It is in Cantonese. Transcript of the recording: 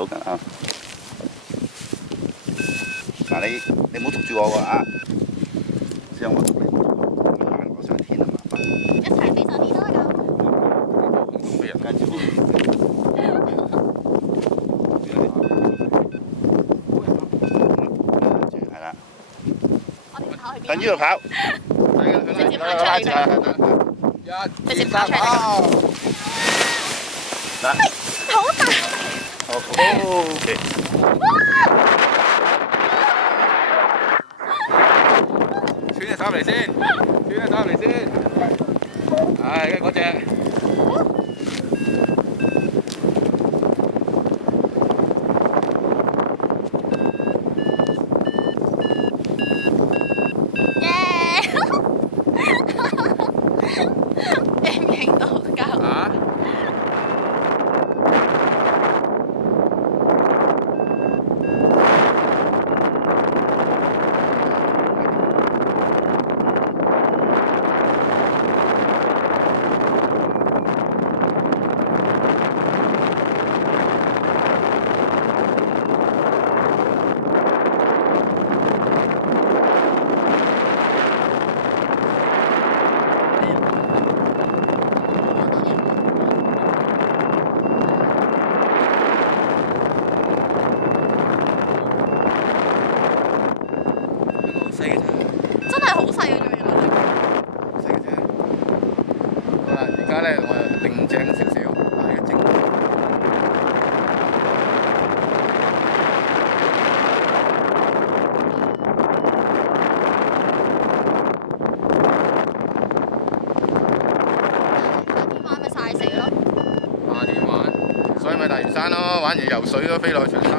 數緊啊！嗱，你唔好捉住我喎啊！之後我捉你，我上天啊麻煩。一齊飛上天啦咁。被人跟住係啦，我哋跑去邊？向呢度跑，直接跑出嚟嘅。直接跑出嚟嘅。嗱，好大！好，OK。穿隻手嚟先，穿隻手嚟先。係，跟住嗰隻。影唔影到㗎？啊？細嘅啫，真係好細嘅啫，原來。細嘅啫。好啦，而家咧我又定正少少，係個正。夏天玩咪曬死咯！夏天玩，所以咪大嶼山咯，玩完游水都飛落去長沙。